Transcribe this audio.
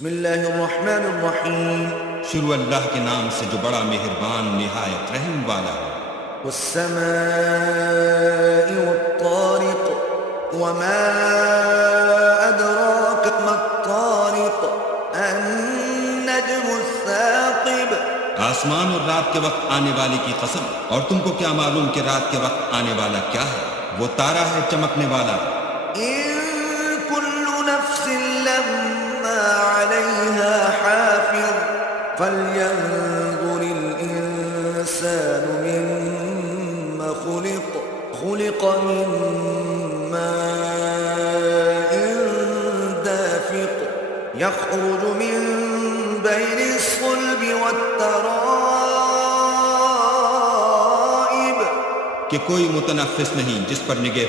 بسم اللہ الرحمن الرحیم شروع اللہ کے نام سے جو بڑا مہربان نہایت رحم والا ہے۔ والسماء والطارق وما أدراك ما الطارق النجم الثاقب آسمان اور رات کے وقت آنے والے کی قسم، اور تم کو کیا معلوم کہ رات کے وقت آنے والا کیا ہے؟ وہ تارا ہے چمکنے والا۔ إن كل نفس لما عليها حافظ فلينظر الإنسان مما خلق من ماء دافق يخرج من بين الصلب والترائب کہ کوئی متنفس نہیں جس پر نگہ